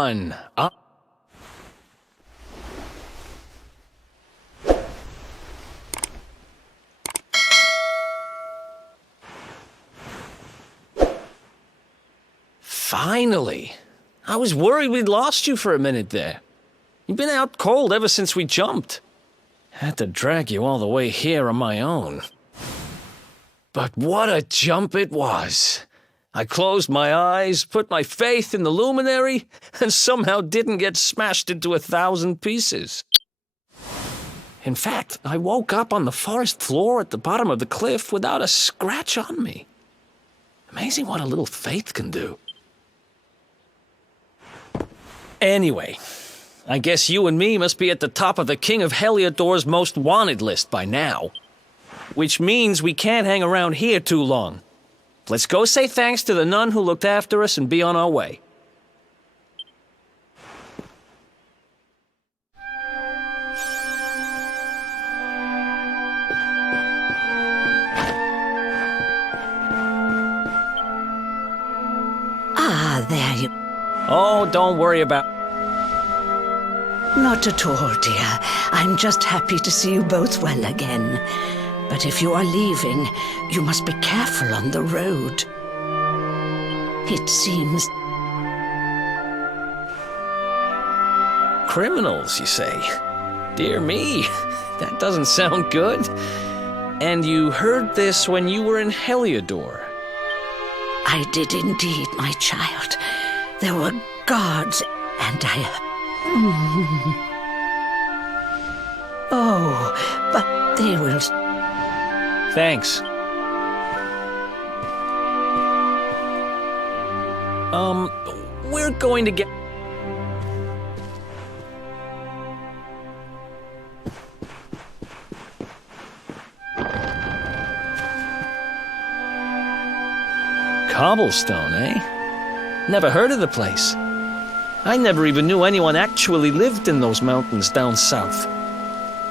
on. Finally. I was worried we'd lost you for a minute there. You've been out cold ever since we jumped. Had to drag you all the way here on my own. But what a jump it was. I closed my eyes, put my faith in the luminary, and somehow didn't get smashed into 1,000 pieces. In fact, I woke up on the forest floor at the bottom of the cliff without a scratch on me. Amazing what a little faith can do. Anyway, I guess you and me must be at the top of the King of Heliodor's most wanted list by now. Which means we can't hang around here too long. Let's go say thanks to the nun who looked after us and be on our way. Ah, there you... Oh, don't worry about... Not at all, dear. I'm just happy to see you both well again. But if you are leaving, you must be careful on the road. It seems... Criminals, you say? Dear me, that doesn't sound good. And you heard this when you were in Heliodor? I did indeed, my child. There were guards, and I... Oh, but they will... Thanks. We're going to get... Cobblestone, eh? Never heard of the place. I never even knew anyone actually lived in those mountains down south.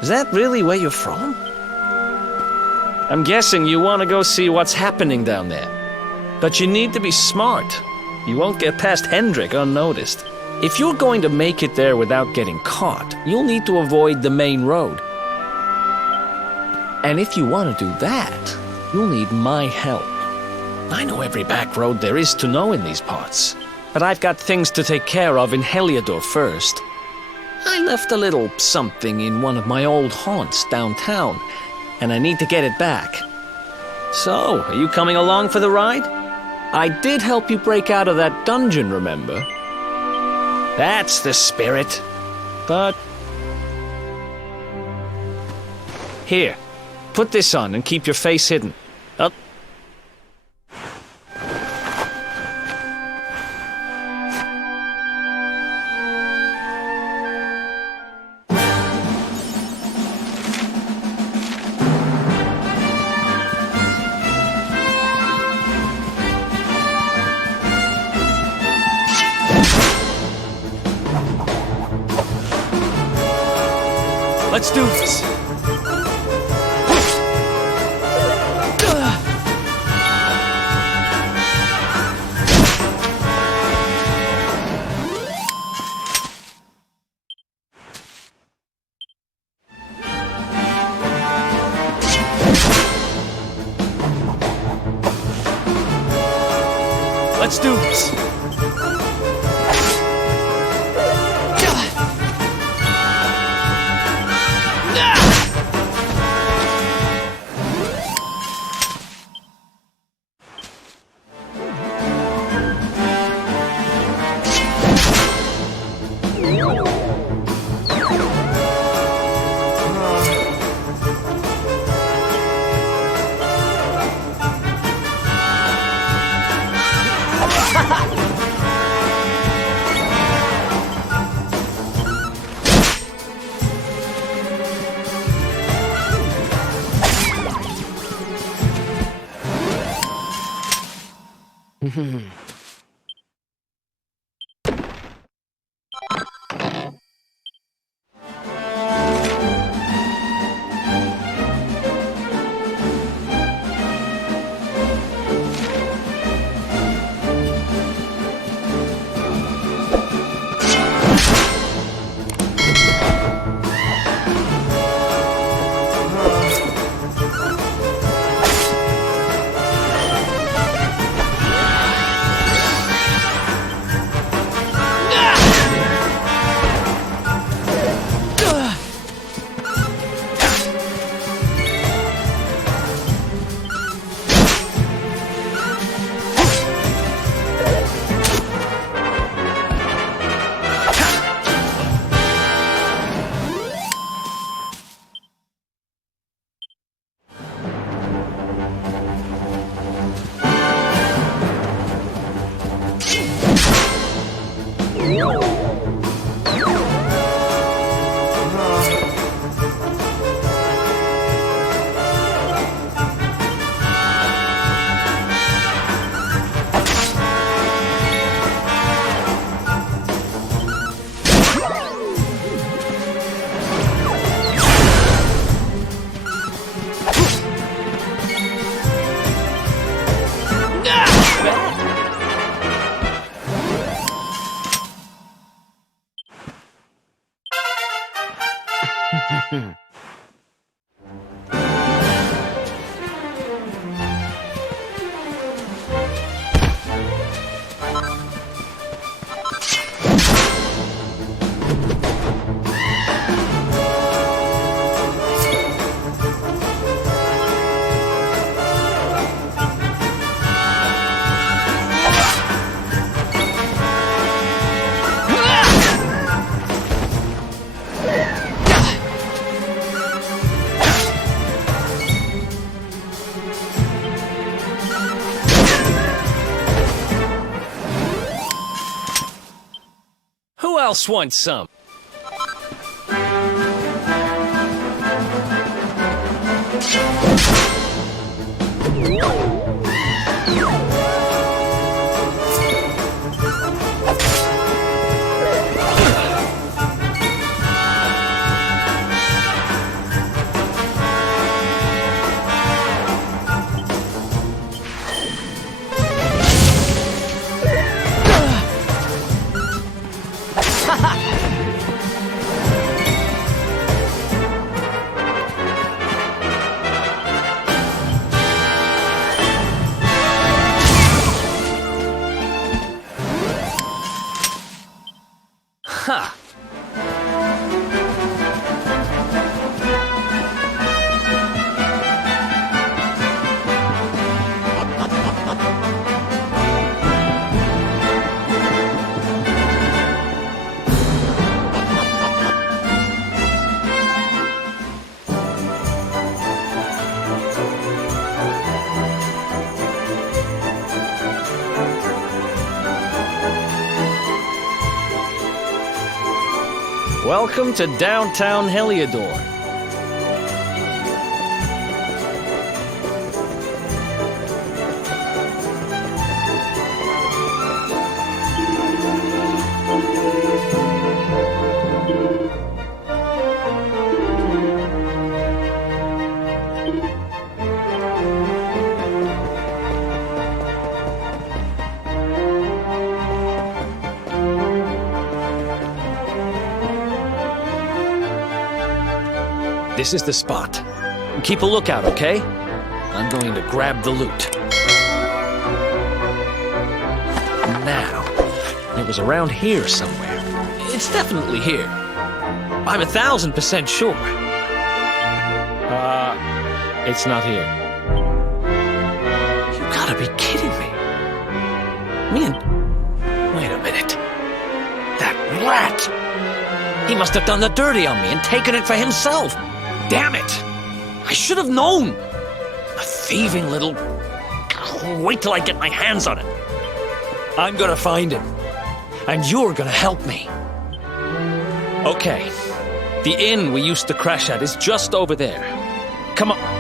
Is that really where you're from? I'm guessing you want to go see what's happening down there. But you need to be smart. You won't get past Hendrik unnoticed. If you're going to make it there without getting caught, you'll need to avoid the main road. And if you want to do that, you'll need my help. I know every back road there is to know in these parts. But I've got things to take care of in Heliodor first. I left a little something in one of my old haunts downtown, and I need to get it back. So, are you coming along for the ride? I did help you break out of that dungeon, remember? That's the spirit. But... Here, put this on and keep your face hidden. Up. Let's do this. Let's do this. Ah! Who else wants some? Ha! Welcome to downtown Heliodor. This is the spot. Keep a lookout, okay? I'm going to grab the loot. Now, it was around here somewhere. It's definitely here. I'm 1,000% sure. It's not here. You gotta be kidding me. Wait a minute. That rat! He must have done the dirty on me and taken it for himself. Damn it! I should have known! A thieving little... Wait till I get my hands on it. I'm gonna find him. And you're gonna help me. Okay. The inn we used to crash at is just over there. Come on.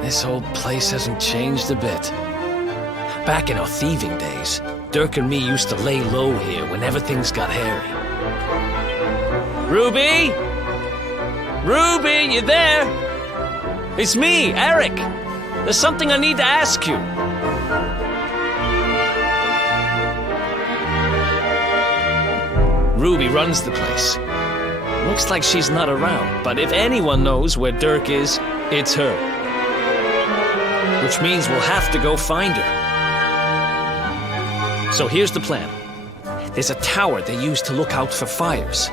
This old place hasn't changed a bit. Back in our thieving days, Dirk and me used to lay low here whenever things got hairy. Ruby? Ruby, you there? It's me, Eric. There's something I need to ask you. Ruby runs the place. Looks like she's not around, but if anyone knows where Dirk is, it's her. Which means we'll have to go find her. So here's the plan. There's a tower they use to look out for fires.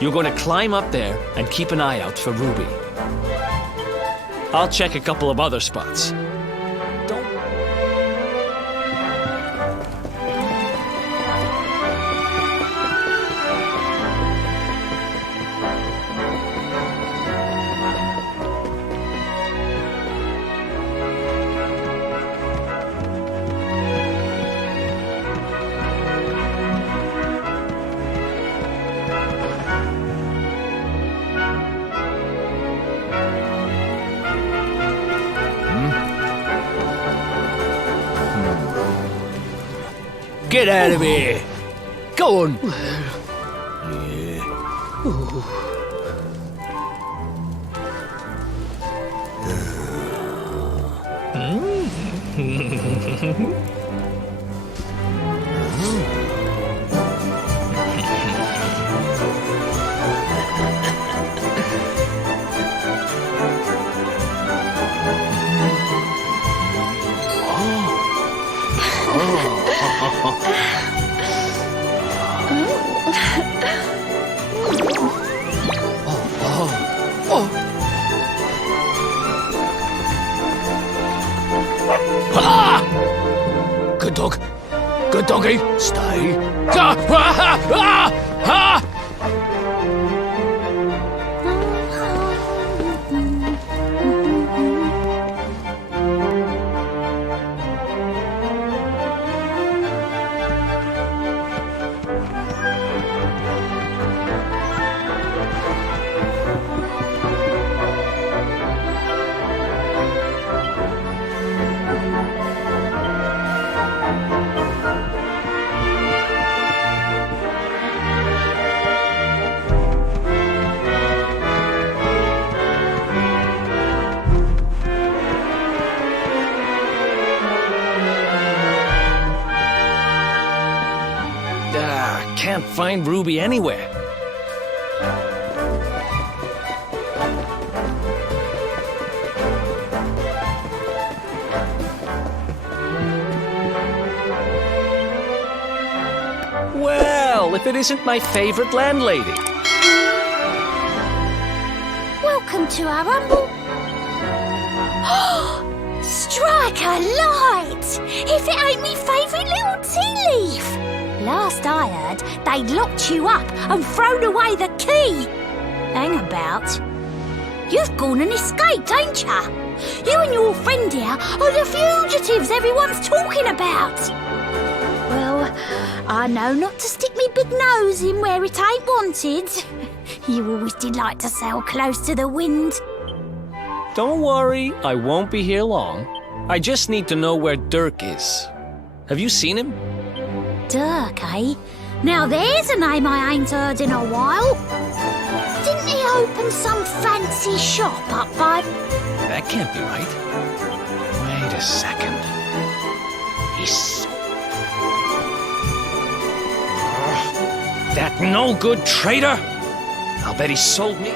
You're going to climb up there and keep an eye out for Ruby. I'll check a couple of other spots. Don't... Get out of here! Go on! Good dog. Good doggy. Stay. Can't find Ruby anywhere. Well, if it isn't my favorite landlady. Welcome to our humble... Strike a light! If it ain't me favourite little tea leaf! Last I heard, they'd locked you up and thrown away the key. Hang about. You've gone and escaped, ain't ya? You and your friend here are the fugitives everyone's talking about. Well, I know not to stick me big nose in where it ain't wanted. You always did like to sail close to the wind. Don't worry, I won't be here long. I just need to know where Dirk is. Have you seen him? Dirk, eh? Now there's a name I ain't heard in a while. Didn't he open some fancy shop up by... That can't be right. Wait a second. He's... that no-good traitor! I'll bet he sold me.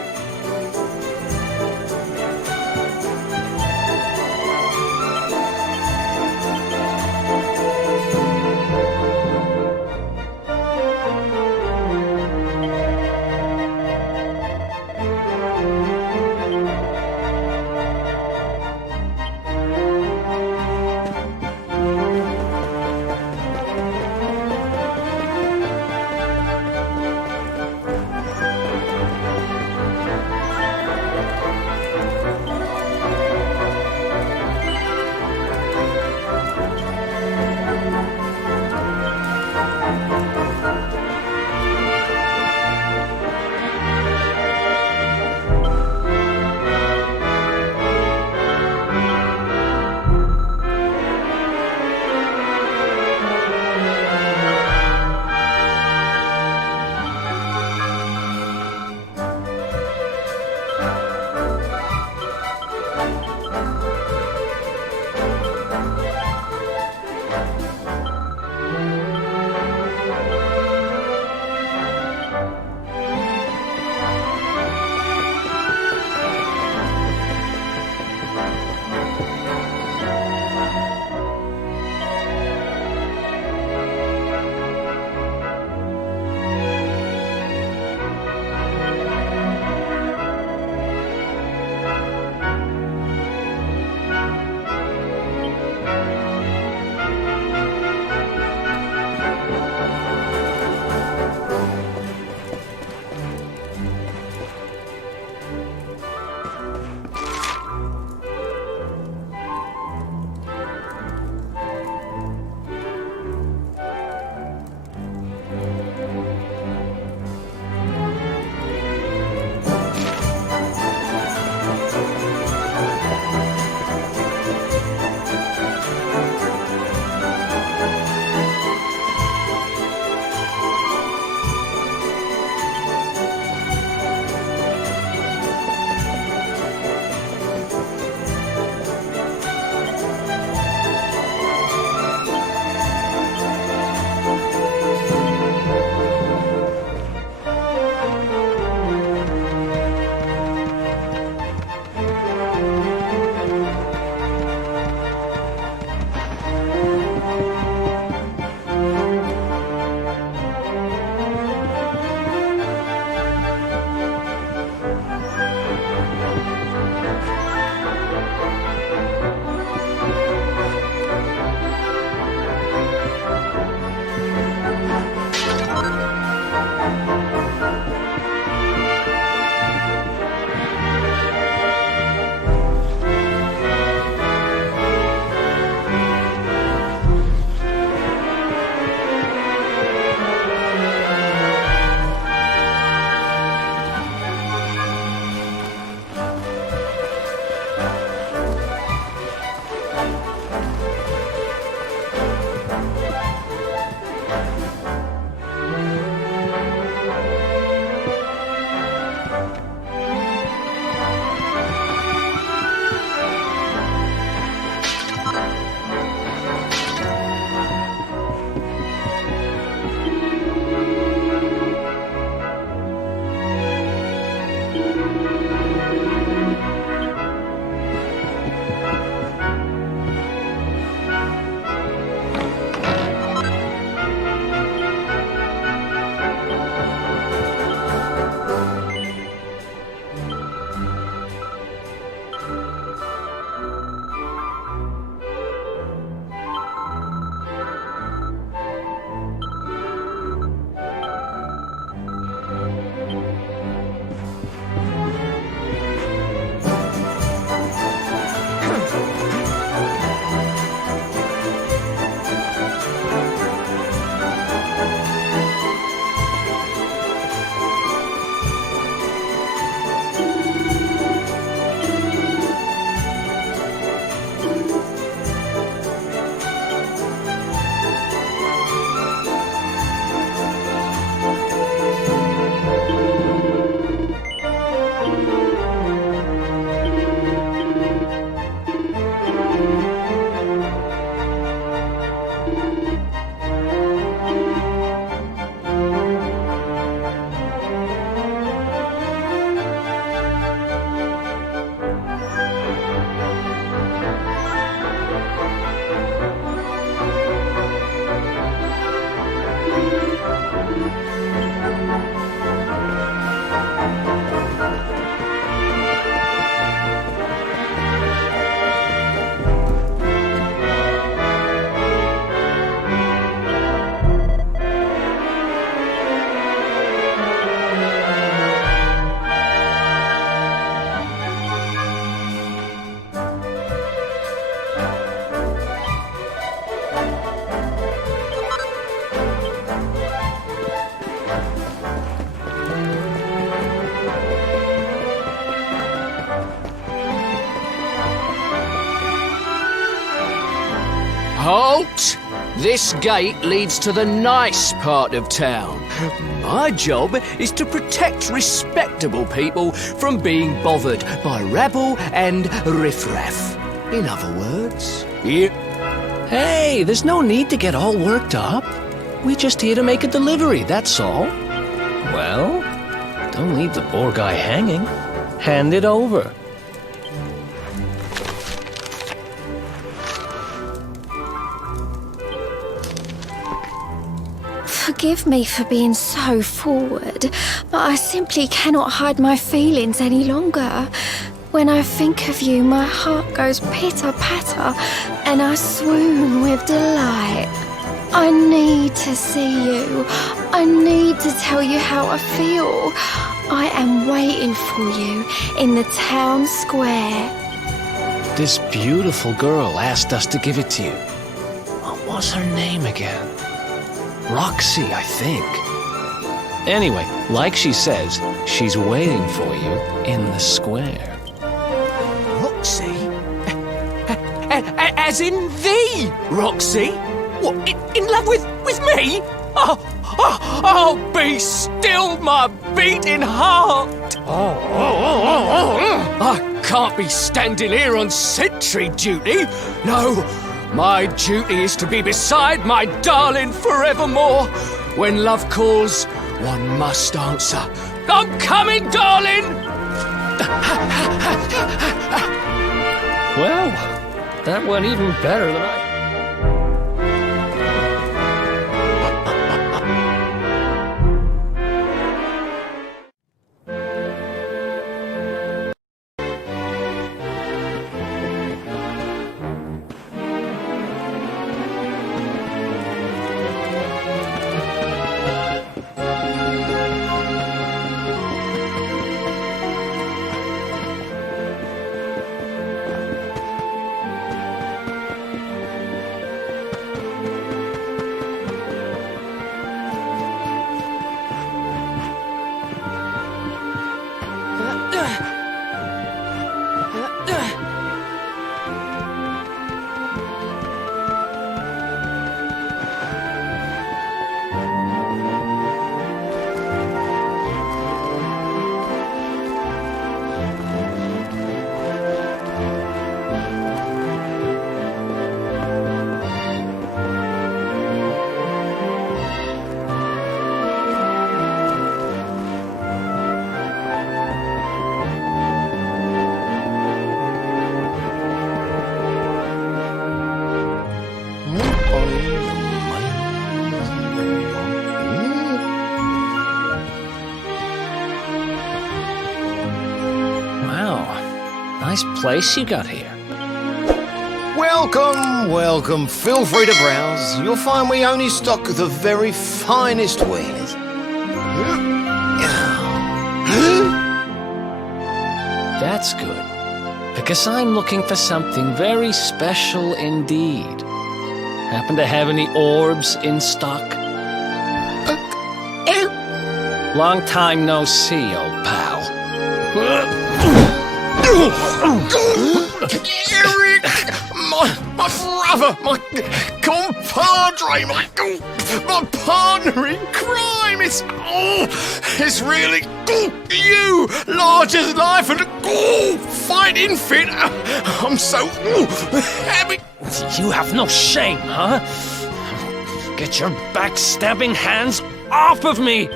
Halt! This gate leads to the nice part of town. My job is to protect respectable people from being bothered by rabble and riffraff. In other words, Hey, there's no need to get all worked up. We're just here to make a delivery, that's all. Well, don't leave the poor guy hanging. Hand it over. Forgive me for being so forward, but I simply cannot hide my feelings any longer. When I think of you, my heart goes pitter-patter, and I swoon with delight. I need to see you. I need to tell you how I feel. I am waiting for you in the town square. This beautiful girl asked us to give it to you. What was her name again? Roxy, I think. Anyway, like she says, she's waiting for you in the square. Roxy? As in the Roxy? What, in love with me? Oh, be still, my beating heart! I can't be standing here on sentry duty. No, my duty is to be beside my darling forevermore. When love calls, one must answer. I'm coming, darling! Well, that went even better than I... Nice place you got here. Welcome, welcome. Feel free to browse. You'll find we only stock the very finest wares. That's good, because I'm looking for something very special indeed. Happen to have any orbs in stock? Long time no see, old pal. Eric! My brother! My compadre! My partner in crime! It's really you! Large as life and fighting fit! I'm so happy! You have no shame, huh? Get your backstabbing hands off of me!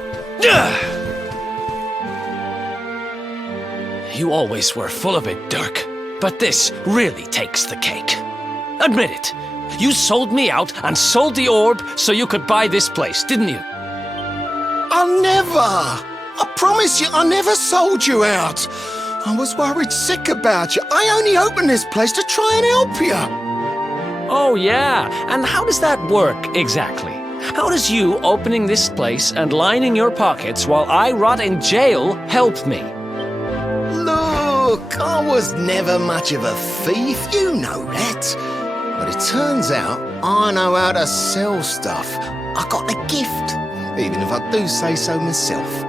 You always were full of it, Dirk. But this really takes the cake. Admit it. You sold me out and sold the orb so you could buy this place, didn't you? I never! I promise you, I never sold you out. I was worried sick about you. I only opened this place to try and help you. Oh, yeah. And how does that work, exactly? How does you opening this place and lining your pockets while I rot in jail help me? Look, I was never much of a thief, you know that. But it turns out I know how to sell stuff. I got a gift, even if I do say so myself.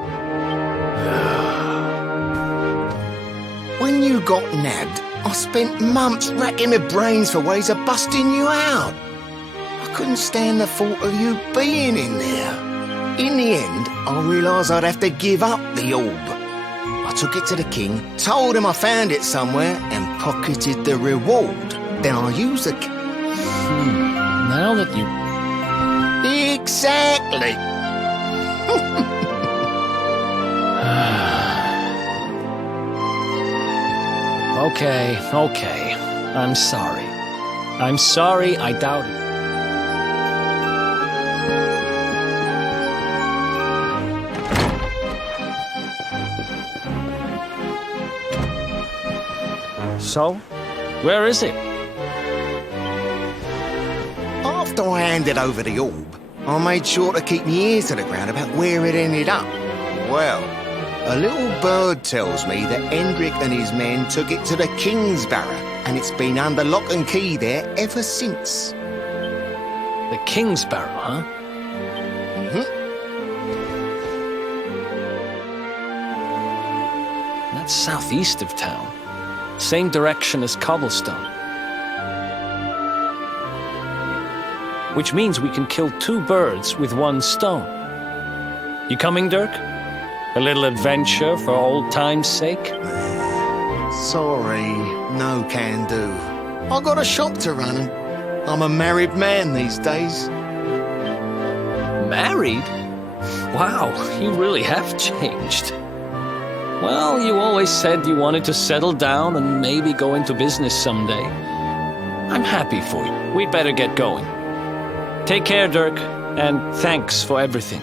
When you got nabbed, I spent months racking my brains for ways of busting you out. couldn't stand the thought of you being in there. In the end, I realised I'd have to give up the orb. I took it to the king, told him I found it somewhere, and pocketed the reward. Then I used the... Now that you... Exactly. Okay. I'm sorry. I'm sorry I doubted. So, where is it? After I handed over the orb, I made sure to keep my ears to the ground about where it ended up. Well, a little bird tells me that Hendrik and his men took it to the King's Barrow, and it's been under lock and key there ever since. The King's Barrow, huh? Mm-hmm. That's southeast of town. Same direction as Cobblestone. Which means we can kill 2 birds with 1 stone. You coming, Dirk? A little adventure for old time's sake? Sorry, no can do. I got a shop to run and I'm a married man these days. Married? Wow, you really have changed. Well, you always said you wanted to settle down and maybe go into business someday. I'm happy for you. We'd better get going. Take care, Dirk, and thanks for everything.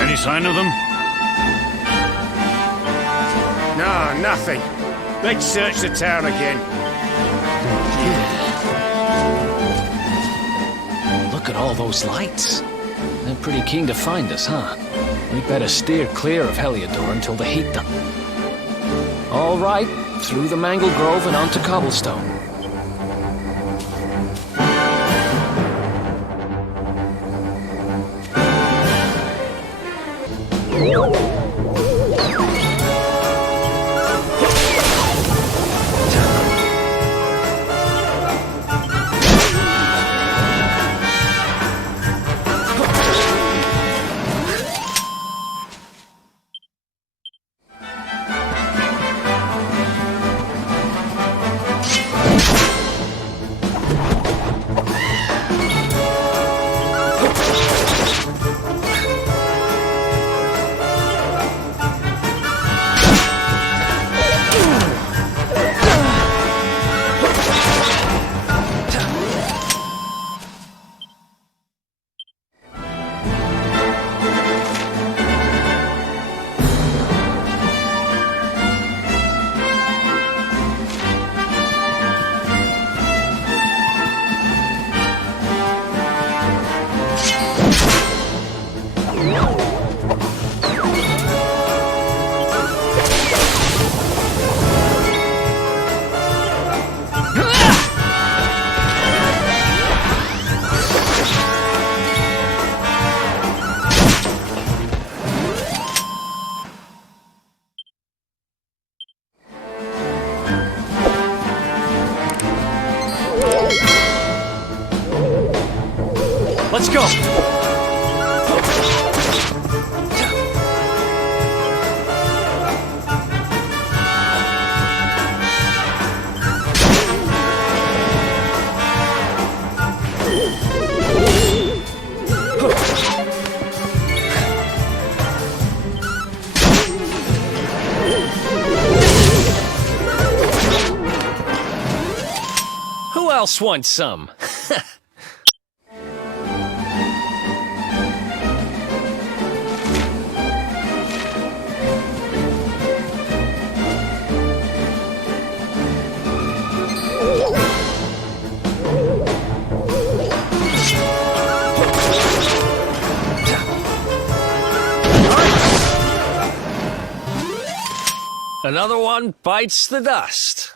Any sign of them? No, nothing. Let's search the town again. Look at all those lights. They're pretty keen to find us, huh? We better steer clear of Heliodor until the heat done. All right, through the Mangle Grove and onto Cobblestone. Let's go! Who else wants some? Another one bites the dust.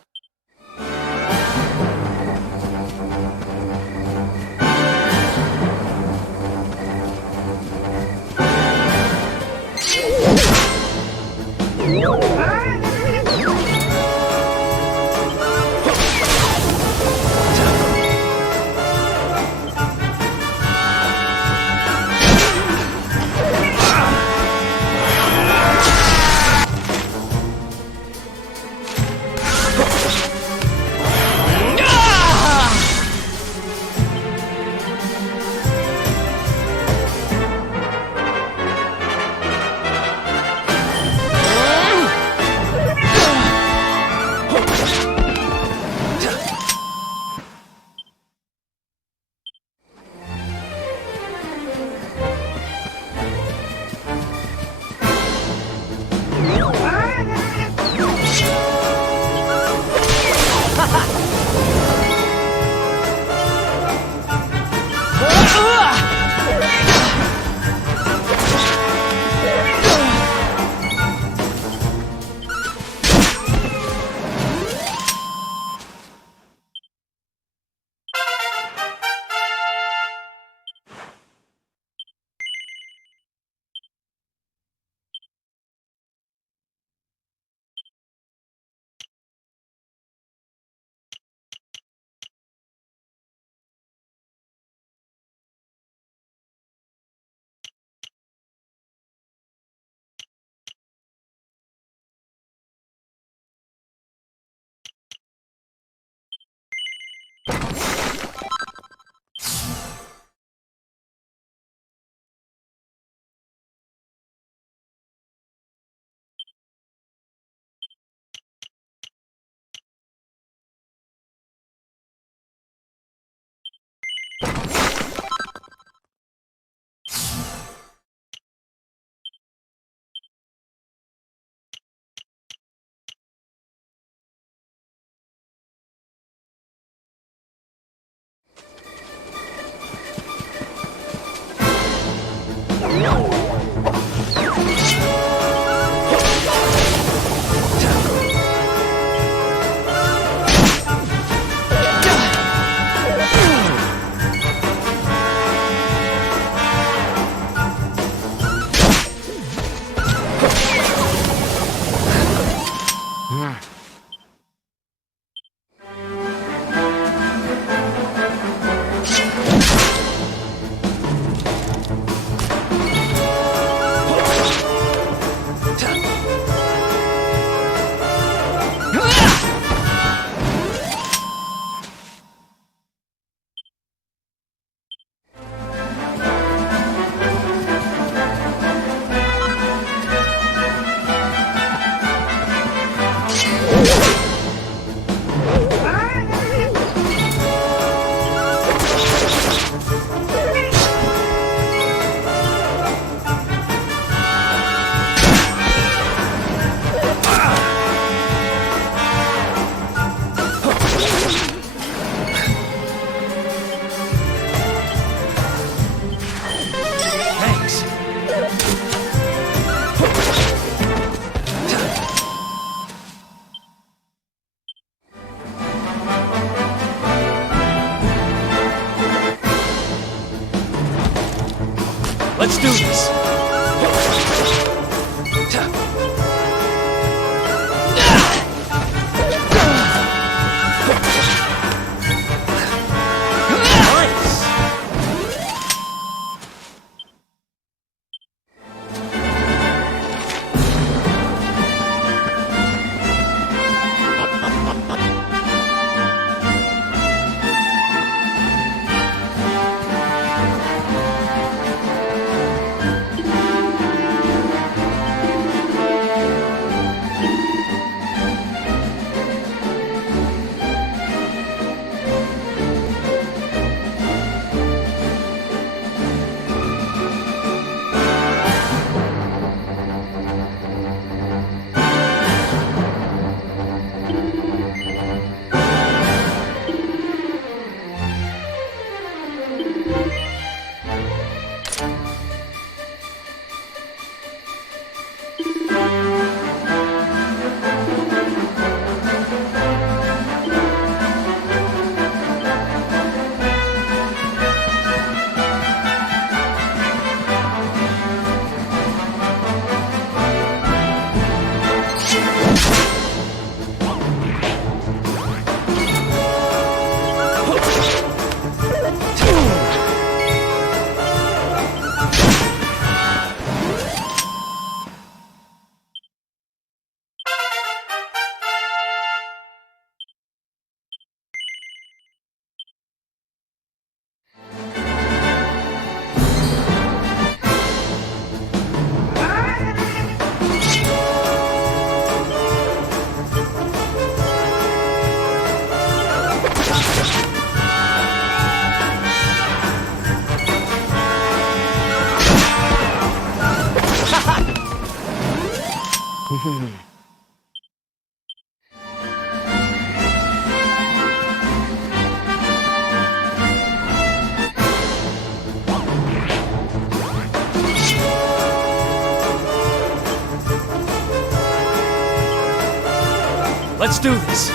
Let's do this.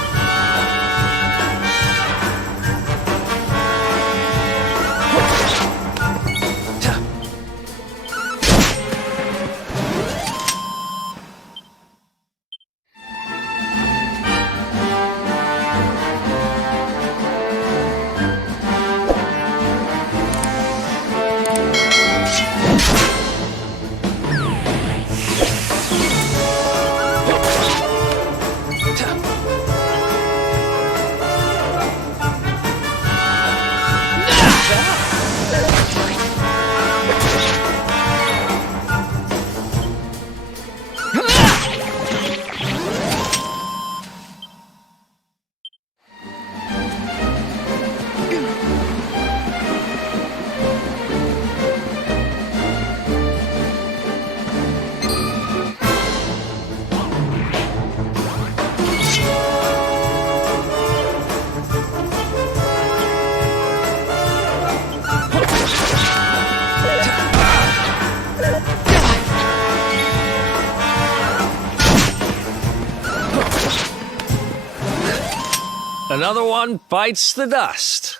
Another one bites the dust.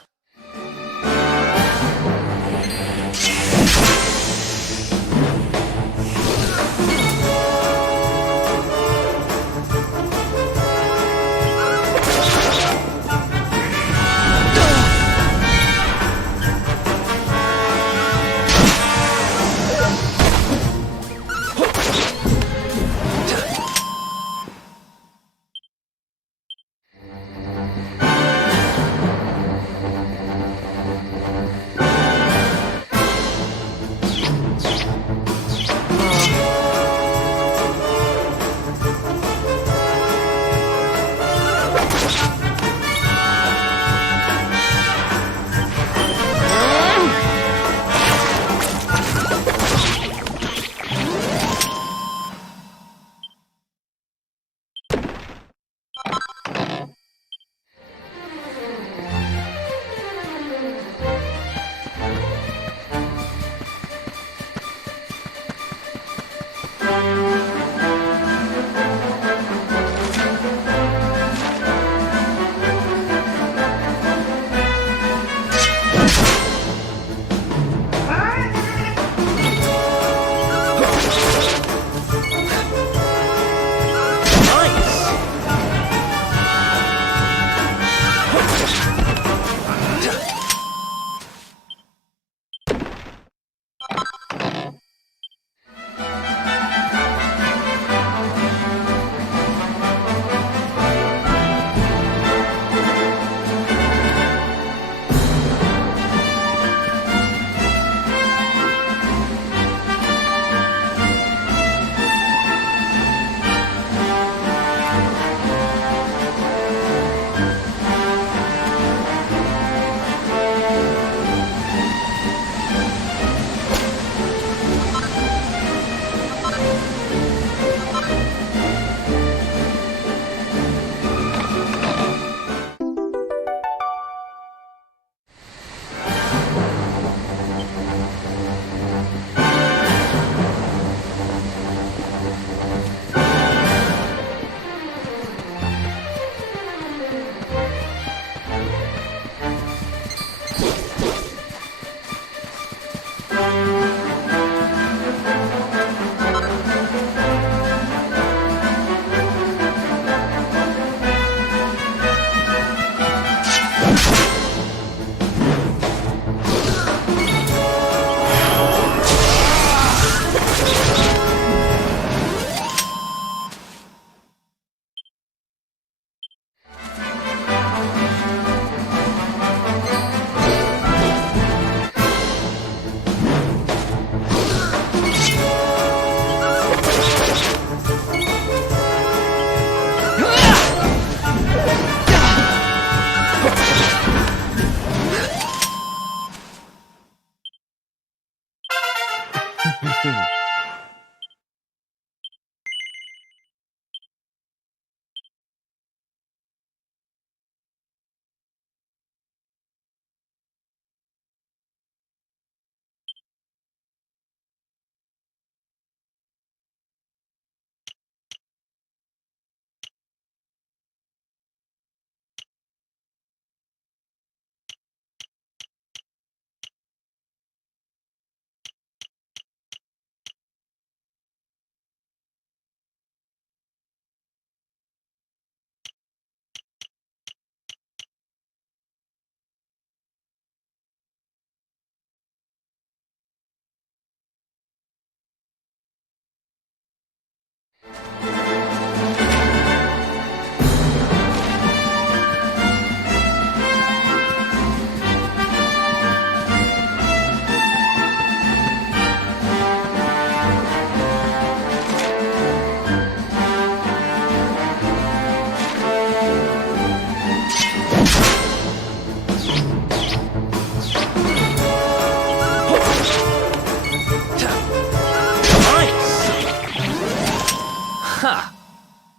Ha!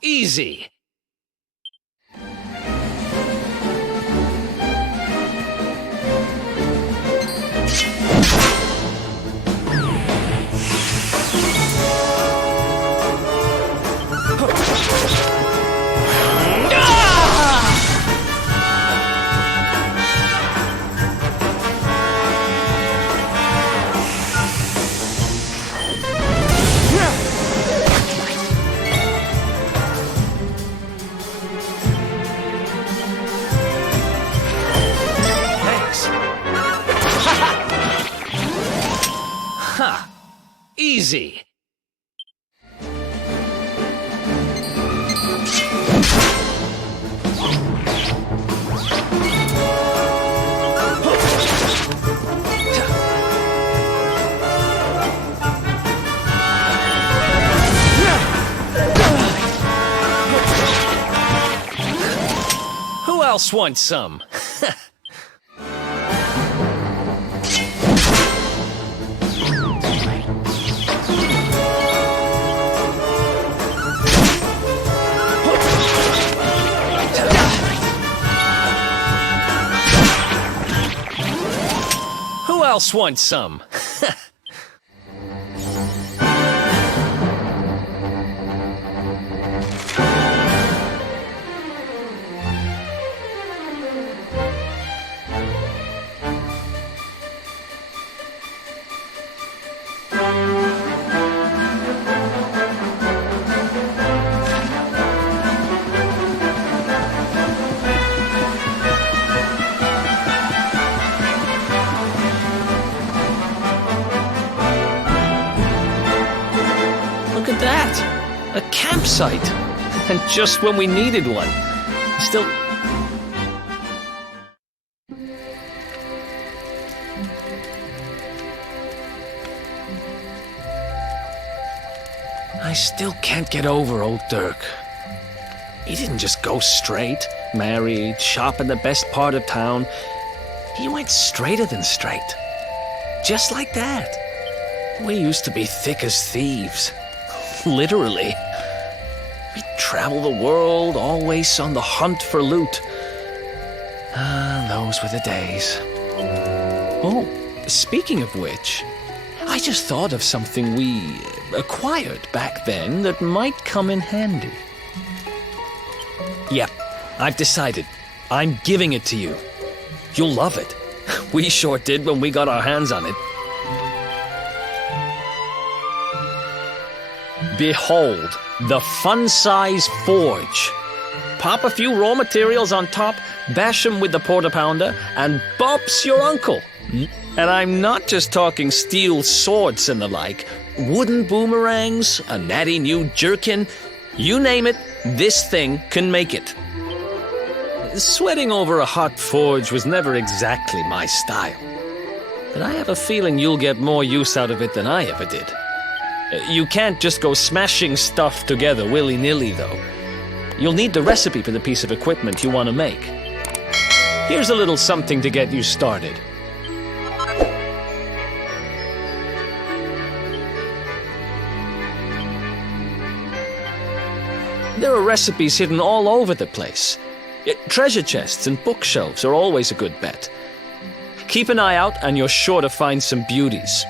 Easy! Thanks. Ha! Easy! Who else wants some? Who else wants some? Look at that! A campsite! And just when we needed one. Still... I still can't get over old Dirk. He didn't just go straight, married, shop in the best part of town. He went straighter than straight. Just like that. We used to be thick as thieves. Literally. We'd travel the world, always on the hunt for loot. Ah, those were the days. Oh, speaking of which, I just thought of something we acquired back then that might come in handy. Yep, I've decided. I'm giving it to you. You'll love it. We sure did when we got our hands on it. Behold, the fun-size forge. Pop a few raw materials on top, bash 'em with the porta pounder, and Bob's your uncle. And I'm not just talking steel swords and the like. Wooden boomerangs, a natty new jerkin. You name it, this thing can make it. Sweating over a hot forge was never exactly my style. But I have a feeling you'll get more use out of it than I ever did. You can't just go smashing stuff together willy-nilly, though. You'll need the recipe for the piece of equipment you want to make. Here's a little something to get you started. There are recipes hidden all over the place. Treasure chests and bookshelves are always a good bet. Keep an eye out and you're sure to find some beauties.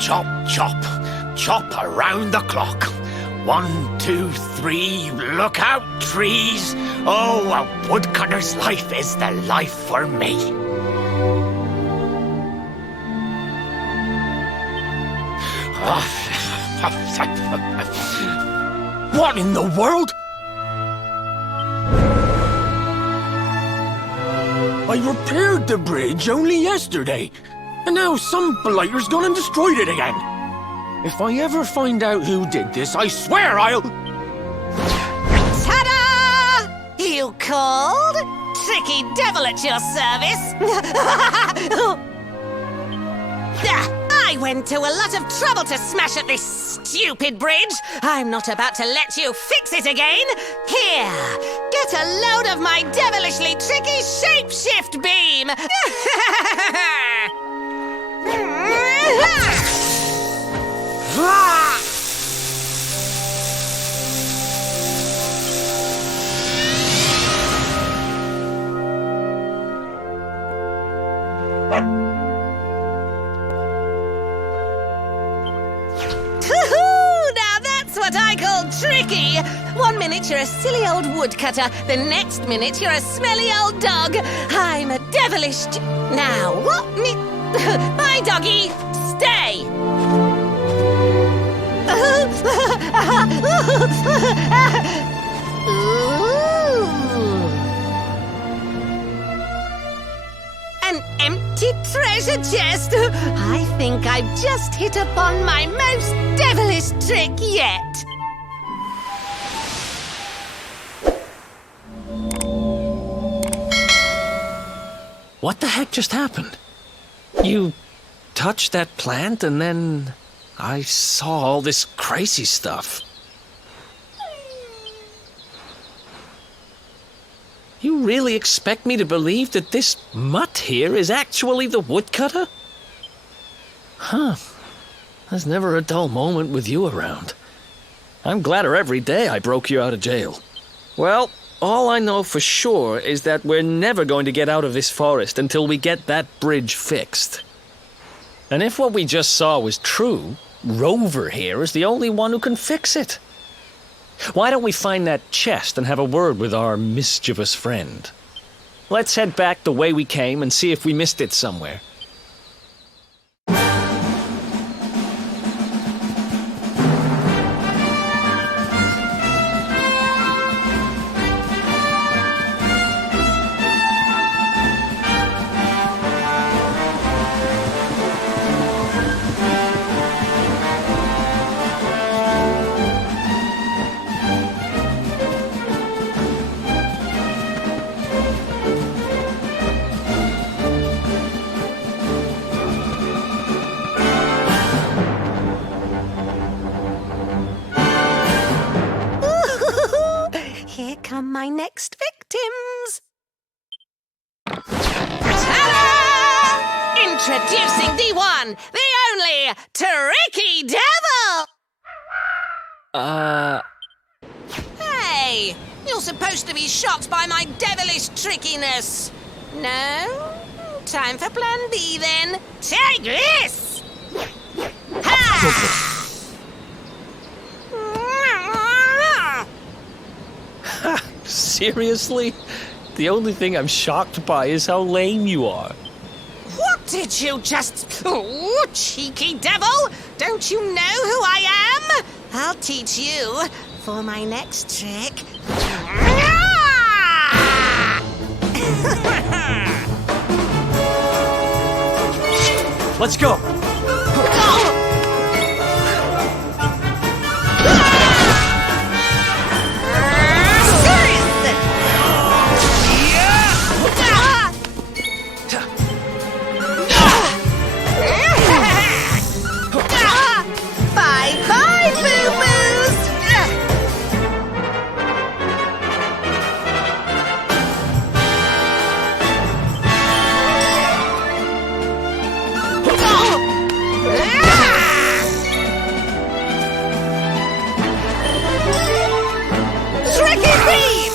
Chop, chop, chop around the clock. 1, 2, 3, look out, trees. Oh, a woodcutter's life is the life for me. What in the world? I repaired the bridge only yesterday, and now some blighter's gone and destroyed it again. If I ever find out who did this, I swear I'll... Ta-da! You called? Tricky devil at your service. I went to a lot of trouble to smash at this stupid bridge. I'm not about to let you fix it again. Here, get a load of my devilishly tricky shapeshift beam. Now that's what I call tricky. 1 minute you're a silly old woodcutter, the next minute you're a smelly old dog. I'm a devilish... Now, what Bye, doggy. Stay. An empty treasure chest. I think I've just hit upon my most devilish trick yet. What the heck just happened? You touched that plant and then I saw all this crazy stuff. You you really expect me to believe that this mutt here is actually the woodcutter? Huh. There's never a dull moment with you around. I'm gladder every day I broke you out of jail. Well, all I know for sure is that we're never going to get out of this forest until we get that bridge fixed. And if what we just saw was true, Rover here is the only one who can fix it. Why don't we find that chest and have a word with our mischievous friend? Let's head back the way we came and see if we missed it somewhere. Here come my next victims. Ta-da! Introducing the one, the only, Tricky Devil! Hey, you're supposed to be shocked by my devilish trickiness. No? Time for plan B then. Take this! Ha! Seriously? The only thing I'm shocked by is how lame you are. What did you just... Oh, cheeky devil! Don't you know who I am? I'll teach you for my next trick. Let's go! Bye-bye, boo-boos! Tricky beam!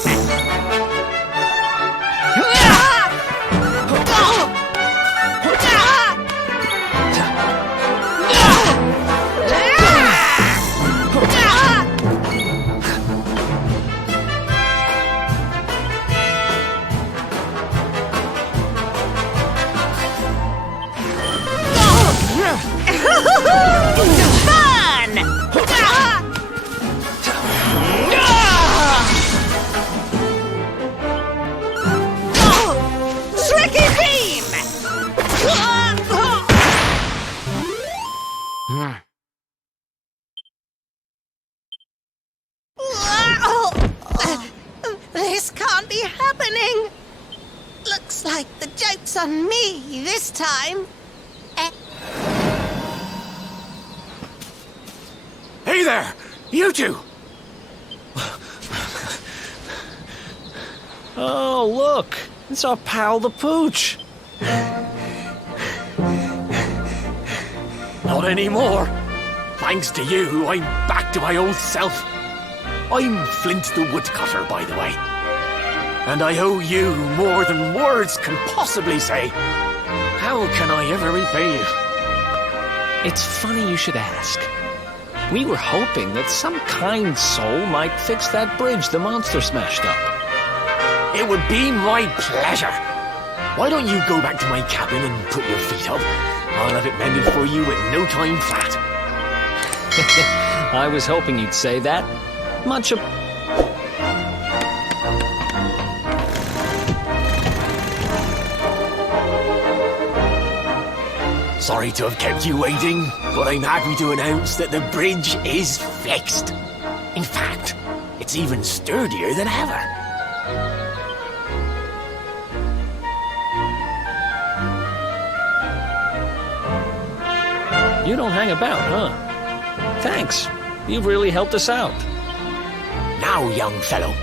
Fun! Tricky beam! This can't be happening. Looks like the joke's on me this time. Hey there! You two! Oh, look! It's our pal the Pooch! Not anymore. Thanks to you, I'm back to my old self. I'm Flint the Woodcutter, by the way. And I owe you more than words can possibly say. How can I ever repay you? It's funny you should ask. We were hoping that some kind soul might fix that bridge the monster smashed up. It would be my pleasure. Why don't you go back to my cabin and put your feet up? I'll have it mended for you in no time flat. I was hoping you'd say that. Sorry to have kept you waiting, but I'm happy to announce that the bridge is fixed. In fact, it's even sturdier than ever. You don't hang about, huh? Thanks. You've really helped us out. Now, young fellow,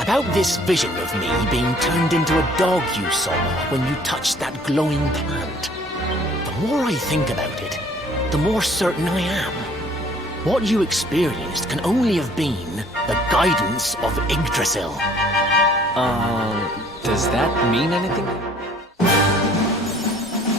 About this vision of me being turned into a dog you saw when you touched that glowing plant. The more I think about it, the more certain I am. What you experienced can only have been the guidance of Yggdrasil. Does that mean anything?